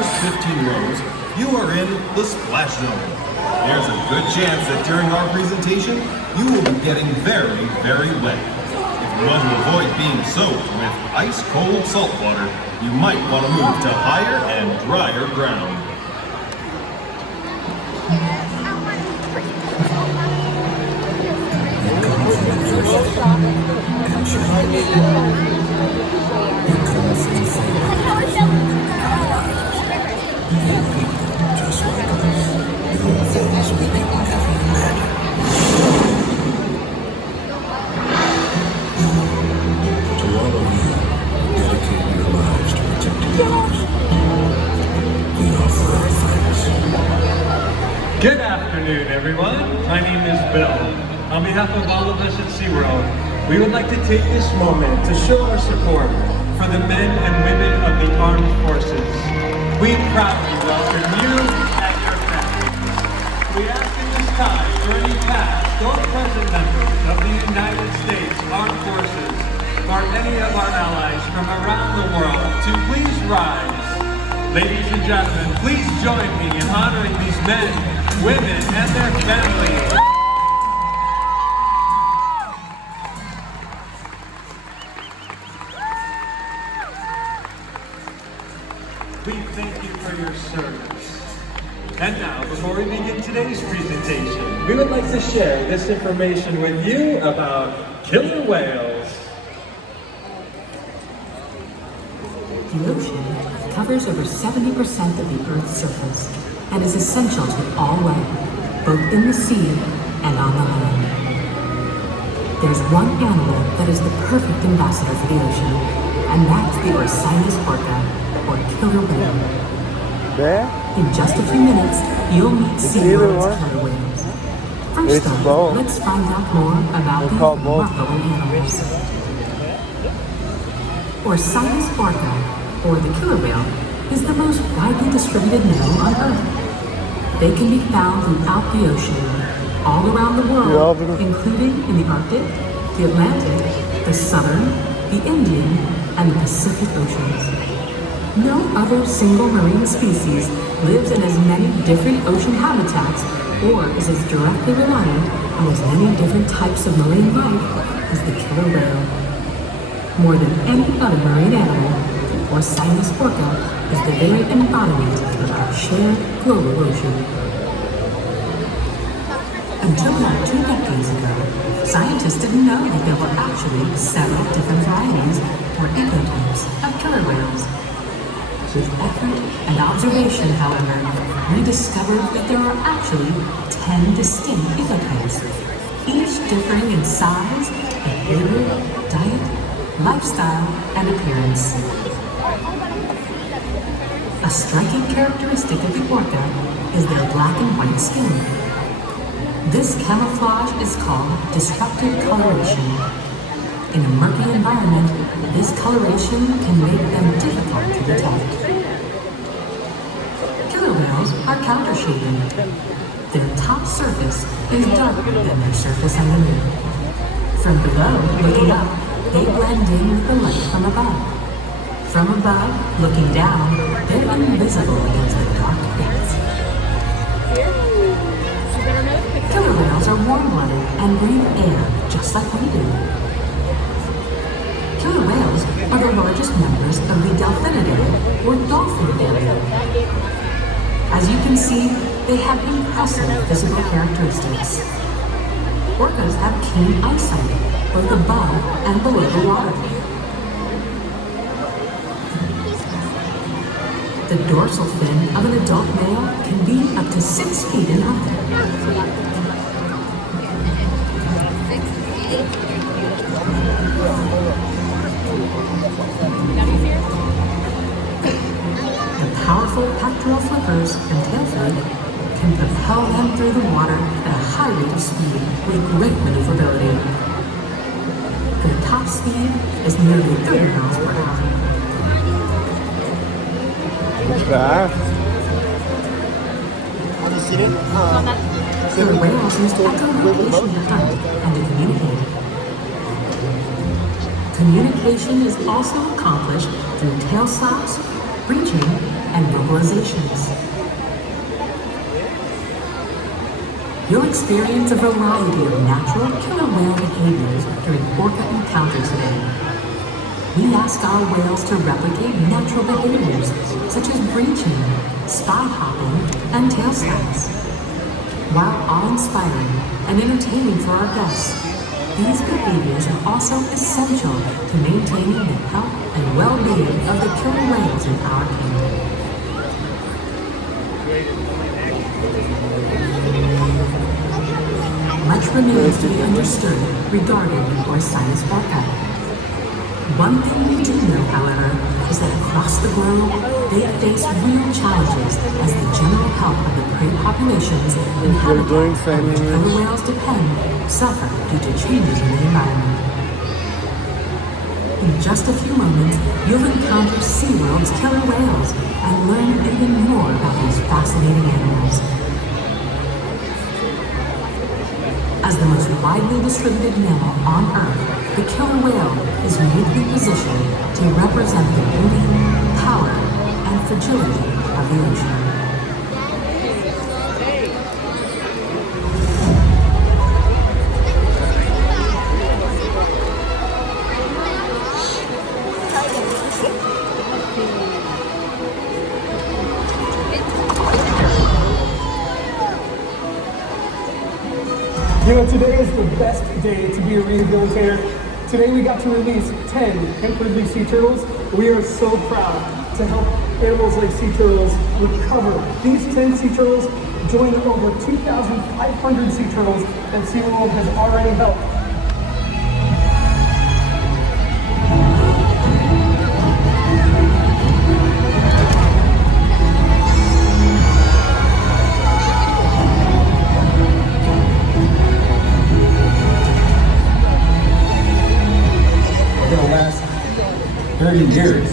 first 15 rows, you are in the splash zone. There's a good chance that during our presentation, you will be getting very, very wet. If you want to avoid being soaked with ice-cold salt water, you might want to move to higher and drier ground. Just like us, doing things we can never imagine. To all of you who dedicate your lives to protecting others, we offer our thanks. Good afternoon, everyone. My name is Bill. On behalf of all of us at SeaWorld, we would like to take this moment to show our support for the men and women of the armed forces. We proudly welcome you and your families. We ask in this time for any past or present members of the United States Armed Forces or any of our allies from around the world to please rise. Ladies and gentlemen, please join me in honoring these men, women, and their families. We thank you for your service. And now, before we begin today's presentation, we would like to share this information with you about killer whales. The ocean covers over 70% of the Earth's surface and is essential to all life, both in the sea and on the land. There's one animal that is the perfect ambassador for the ocean, and that's the Orcines orca, or killer whale. In just a few minutes, you'll meet SeaWorld's killer whales. First though, let's find out more about these remarkable animals. Orcines orca, or the killer whale, is the most widely distributed mammal on Earth. They can be found throughout the ocean, all around the world, including in the Arctic, the Atlantic, the Southern, the Indian, and the Pacific Oceans. No other single marine species lives in as many different ocean habitats or is as directly reliant on as many different types of marine life as the killer whale. More than any other marine animal, Orcines orca is the very embodiment of our shared global ocean. Until about 2 decades ago, scientists didn't know that there were actually several different varieties or ecotypes of killer whales. With effort and observation, however, we discovered that there are actually 10 distinct ecotypes, each differing in size, behavior, diet, lifestyle, and appearance. A striking characteristic of the orca is their black and white skin. This camouflage is called disruptive coloration. In a murky environment, this coloration can make them difficult to detect. Killer whales are counter-shaded. Their top surface is darker than their surface underneath. From below, looking up, they blend in with the light from above. From above, looking down, they're invisible against the dark pits. Killer whales are warm-blooded and breathe air just like we do. Killer whales are the largest members of the Delphinidae, or dolphin family. As you can see, they have impressive physical characteristics. Orcas have keen eyesight, both above and below the water. The dorsal fin of an adult male can be up to 6 feet in height. The powerful pectoral flippers and tail fin can propel them through the water at a high rate of speed with great maneuverability. Their top speed is nearly 30 miles per hour. Killer whales use echolocation to hunt and to communicate. Communication is also accomplished through tail slaps, breaching, and vocalizations. You'll experience a variety of natural killer whale behaviors during orca encounter today. We ask our whales to replicate natural behaviors such as breaching, spy hopping, and tail slaps. While awe-inspiring and entertaining for our guests, these behaviors are also essential to maintaining the health and well-being of the killer whales in our kingdom. Much remains to be understood regarding Orchinus orca. One thing we do know, however, is that across the globe, they face real challenges as the general health of the prey populations and habitat on which killer whales depend suffer due to changes in the environment. In just a few moments, you'll encounter SeaWorld's killer whales and learn even more about these fascinating animals. As the most widely distributed mammal on Earth, the killer whale is uniquely positioned to represent the beauty, power, and fragility of the ocean. You know, today is the best day to be a rehabilitator. Today we got to release 10 hemp-ridley sea turtles. We are so proud to help animals like sea turtles recover. These 10 sea turtles join over 2,500 sea turtles that SeaWorld has already helped. For the last 30 years,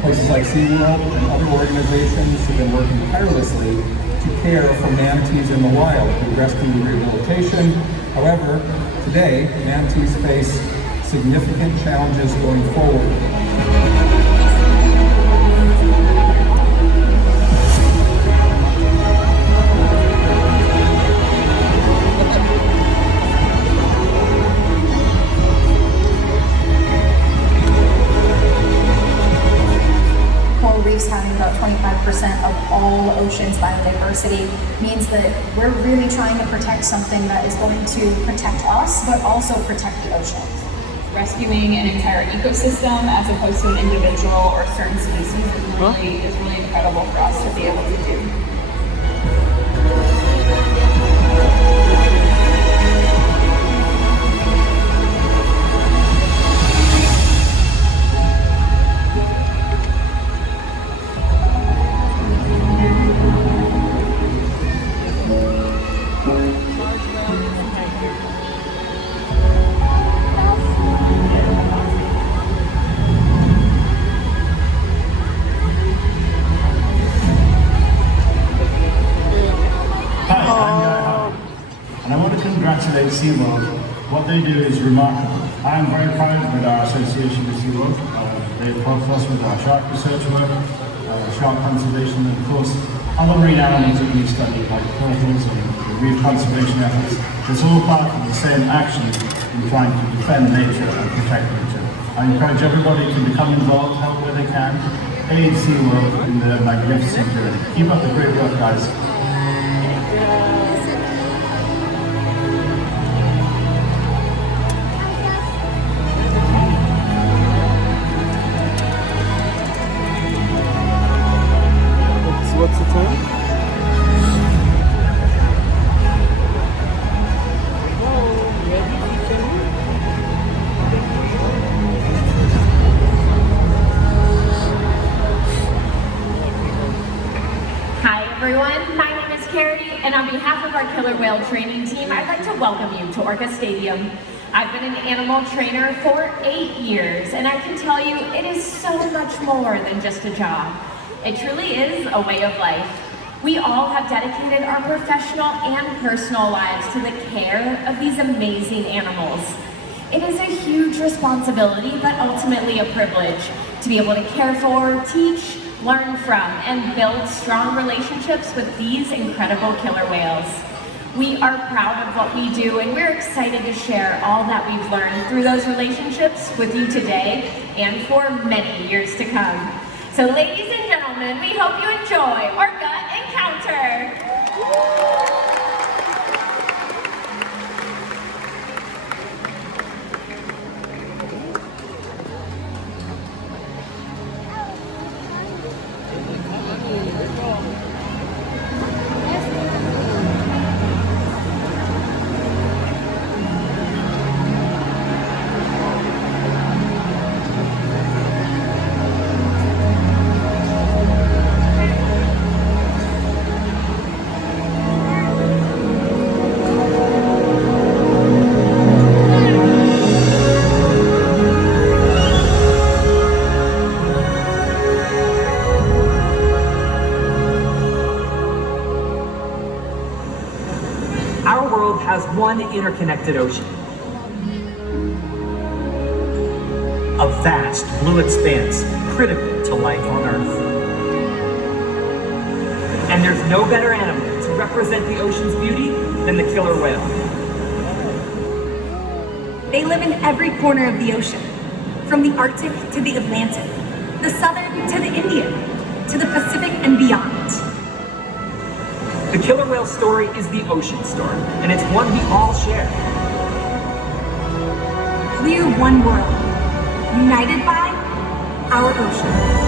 places like SeaWorld and other organizations have been working tirelessly to care for manatees in the wild through rescue and rehabilitation. However, today, manatees face significant challenges going forward. Coral reefs having about 25% of all oceans biodiversity means that we're really trying to protect something that is going to protect us, but also protect the oceans. Rescuing an entire ecosystem as opposed to an individual or certain species is really incredible for us to be able to do. And I want to congratulate SeaWorld. What they do is remarkable. I am very proud with our association with SeaWorld. They've helped us with our shark research work, shark conservation, and of course other marine animals that we study, like turtles and reef conservation efforts. It's all part of the same action in trying to defend nature and protect nature. I encourage everybody to become involved, help where they can, aid SeaWorld in their magnificent journey. Keep up the great work, guys. What's the time? Hi everyone, my name is Carrie, and on behalf of our killer whale training team, I'd like to welcome you to Orca Stadium. I've been an animal trainer for 8 years, and I can tell you it is so much more than just a job. It truly is a way of life. We all have dedicated our professional and personal lives to the care of these amazing animals. It is a huge responsibility, but ultimately a privilege to be able to care for, teach, learn from, and build strong relationships with these incredible killer whales. We are proud of what we do, and we're excited to share all that we've learned through those relationships with you today and for many years to come. So ladies and gentlemen, we hope you enjoy Orca Encounter. Our world has one interconnected ocean. A vast blue expanse critical to life on Earth. And there's no better animal to represent the ocean's beauty than the killer whale. They live in every corner of the ocean, from the Arctic to the Atlantic, the Southern to the Indian, to the Pacific and beyond. The killer whale story is the ocean story, and it's one we all share. We are one world, united by our ocean.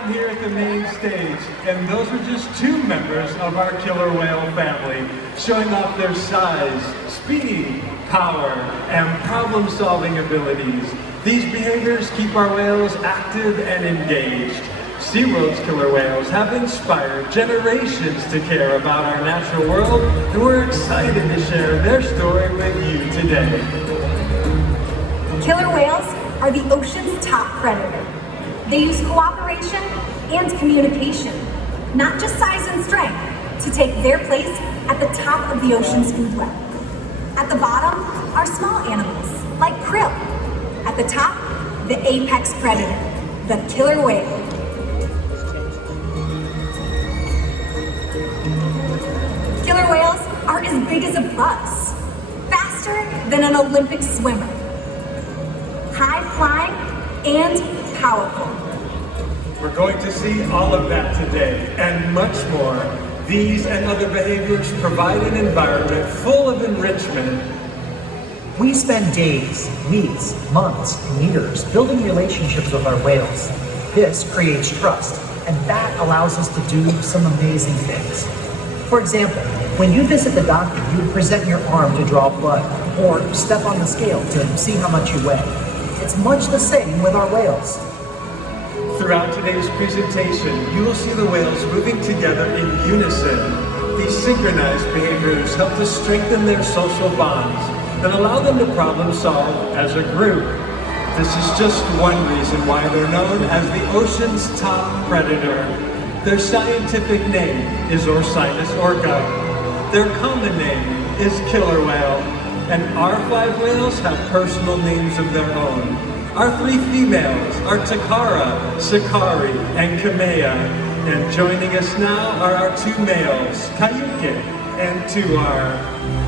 I'm here at the main stage, and those are just two members of our killer whale family, showing off their size, speed, power, and problem-solving abilities. These behaviors keep our whales active and engaged. SeaWorld's killer whales have inspired generations to care about our natural world, and we're excited to share their story with you today. Killer whales are the ocean's top predator. They use cooperation and communication, not just size and strength, to take their place at the top of the ocean's food web. At the bottom are small animals, like krill. At the top, the apex predator, the killer whale. Killer whales are as big as a bus, faster than an Olympic swimmer, high flying and powerful. We're going to see all of that today and much more. These and other behaviors provide an environment full of enrichment. We spend days, weeks, months, and years building relationships with our whales. This creates trust, and that allows us to do some amazing things. For example, when you visit the doctor, you present your arm to draw blood, or step on the scale to see how much you weigh. It's much the same with our whales. Throughout today's presentation, you will see the whales moving together in unison. These synchronized behaviors help to strengthen their social bonds and allow them to problem solve as a group. This is just one reason why they're known as the ocean's top predator. Their scientific name is Orcinus orca. Their common name is killer whale. And our 5 whales have personal names of their own. Our 3 females are Takara, Sakari, and Kamea. And joining us now are our 2 males, Kayuke and Tuar.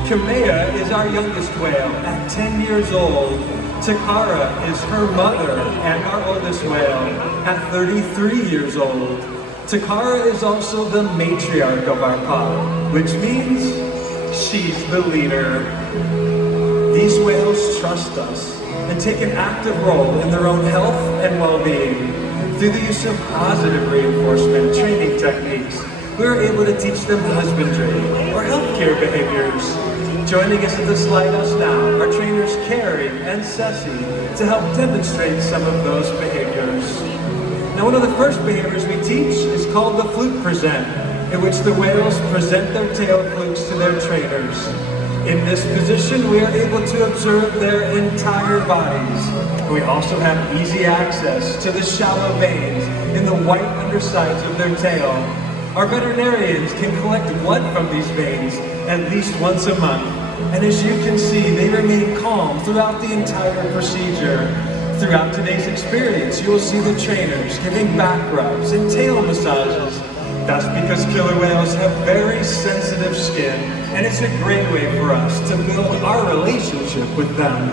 Kamea is our youngest whale at 10 years old. Takara is her mother and our oldest whale at 33 years old. Takara is also the matriarch of our pod, which means she's the leader. These whales trust us and take an active role in their own health and well-being. Through the use of positive reinforcement training techniques, we are able to teach them husbandry or healthcare behaviors. Joining us at the Lighthouse now are trainers Carrie and Ceci to help demonstrate some of those behaviors. Now, one of the first behaviors we teach is called the fluke present, in which the whales present their tail flukes to their trainers. In this position, we are able to observe their entire bodies. We also have easy access to the shallow veins in the white undersides of their tail. Our veterinarians can collect blood from these veins at least once a month. And as you can see, they remain calm throughout the entire procedure. Throughout today's experience, you will see the trainers giving back rubs and tail massages. That's because killer whales have very sensitive skin, and it's a great way for us to build our relationship with them.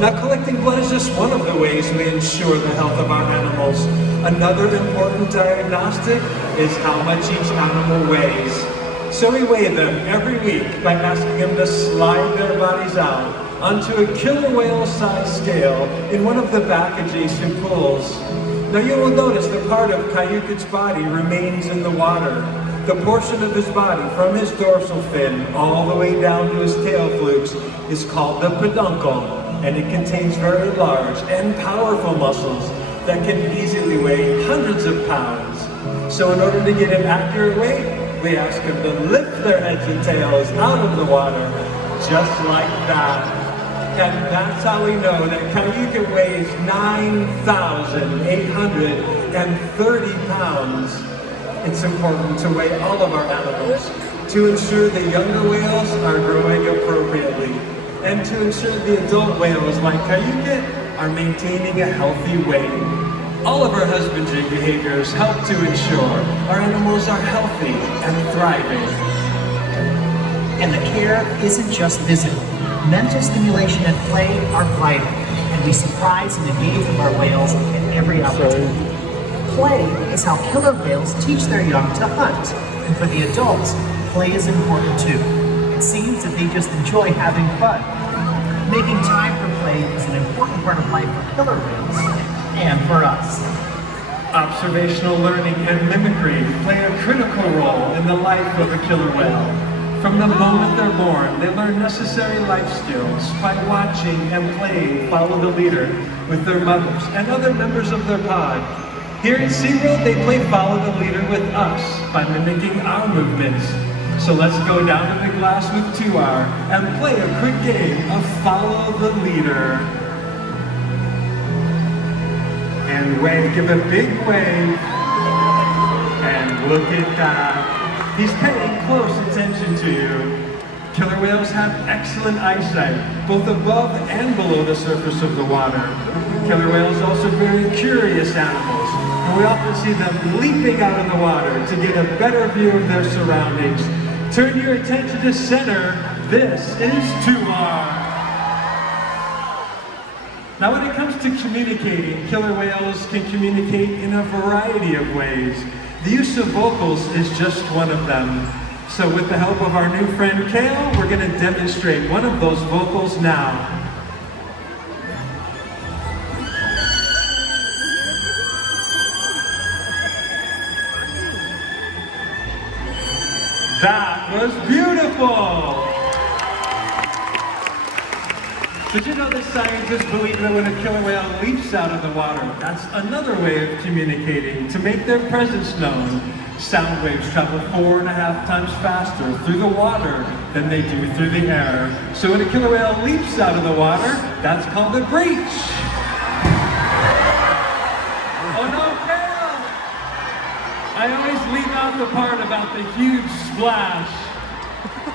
Now, collecting blood is just one of the ways we ensure the health of our animals. Another important diagnostic is how much each animal weighs. So we weigh them every week by asking them to slide their bodies out onto a killer whale size scale in one of the back adjacent pools. Now you will notice the part of Kayuke's body remains in the water. The portion of his body from his dorsal fin all the way down to his tail flukes is called the peduncle, and it contains very large and powerful muscles that can easily weigh hundreds of pounds. So in order to get an accurate weight, we ask them to lift their heads and tails out of the water, just like that. And that's how we know that Kayuke weighs 9,830 pounds. It's important to weigh all of our animals to ensure the younger whales are growing appropriately, and to ensure the adult whales like Kayuke are maintaining a healthy weight. All of our husbandry behaviors help to ensure our animals are healthy and thriving. And the care isn't just physical. Mental stimulation and play are vital, and we surprise and engage with our whales at every opportunity. Play is how killer whales teach their young to hunt, and for the adults, play is important too. It seems that they just enjoy having fun. Making time for play is an important part of life for killer whales and for us. Observational learning and mimicry play a critical role in the life of a killer whale. From the moment they're born, they learn necessary life skills by watching and playing Follow the Leader with their mothers and other members of their pod. Here at SeaWorld, they play Follow the Leader with us by mimicking our movements. So let's go down to the glass with 2R and play a quick game of Follow the Leader. And wave, give a big wave. And look at that. He's paying close attention to you. Killer whales have excellent eyesight, both above and below the surface of the water. Killer whales are also very curious animals, and we often see them leaping out of the water to get a better view of their surroundings. Turn your attention to center. This is 2R. Now when it comes to communicating, killer whales can communicate in a variety of ways. The use of vocals is just one of them. So with the help of our new friend Kale, we're going to demonstrate one of those vocals now. That was beautiful! Did you know that scientists believe that when a killer whale leaps out of the water, that's another way of communicating to make their presence known? Sound waves travel 4.5 times faster through the water than they do through the air. So when a killer whale leaps out of the water, that's called a breach. Oh no, Kale! I always leave out the part about the huge splash.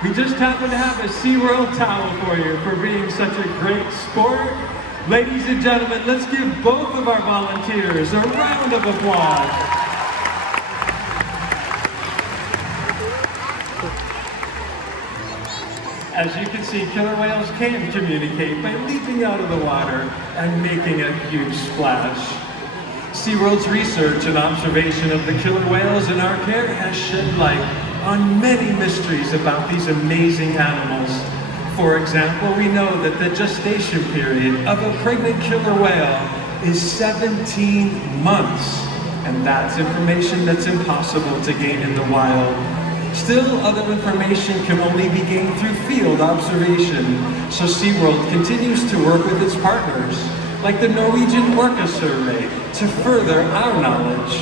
We just happen to have a SeaWorld towel for you for being such a great sport. Ladies and gentlemen, let's give both of our volunteers a round of applause. As you can see, killer whales can communicate by leaping out of the water and making a huge splash. SeaWorld's research and observation of the killer whales in our care has shed light on many mysteries about these amazing animals. For example, we know that the gestation period of a pregnant killer whale is 17 months, and that's information that's impossible to gain in the wild. Still, other information can only be gained through field observation, so SeaWorld continues to work with its partners, like the Norwegian Orca Survey, to further our knowledge.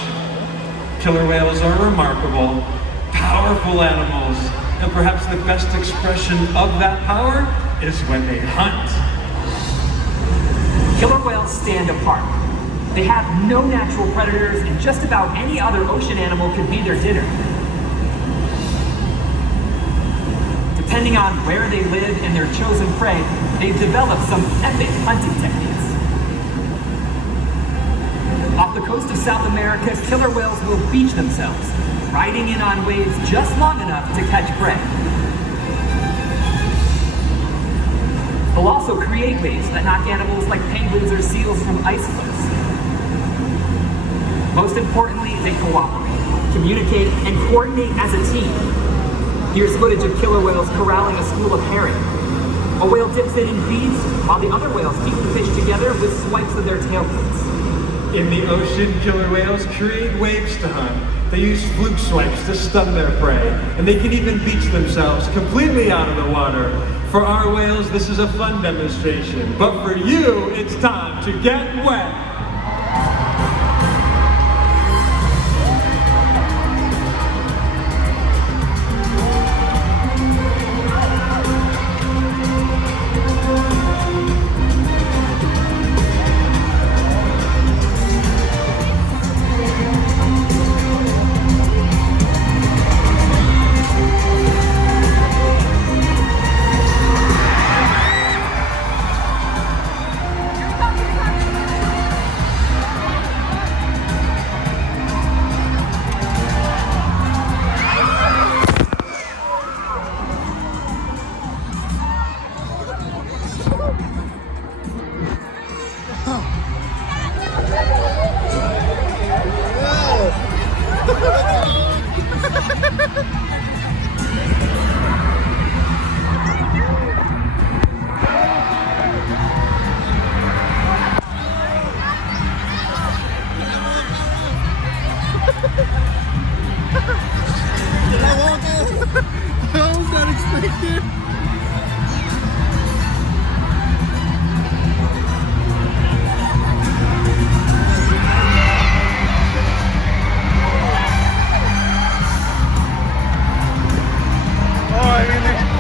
Killer whales are remarkable, powerful animals, and perhaps the best expression of that power is when they hunt. Killer whales stand apart. They have no natural predators, and just about any other ocean animal could be their dinner. Depending on where they live and their chosen prey, they've developed some epic hunting techniques. Off the coast of South America, killer whales will beach themselves, riding in on waves just long enough to catch prey. They'll also create waves that knock animals like penguins or seals from ice cliffs. Most importantly, they cooperate, communicate, and coordinate as a team. Here's footage of killer whales corralling a school of herring. A whale dips in and feeds, while the other whales keep the fish together with swipes of their tail fins. In the ocean, killer whales create waves to hunt. They use fluke swipes to stun their prey, and they can even beach themselves completely out of the water. For our whales, this is a fun demonstration, but for you, it's time to get wet. dude. Oh, I mean,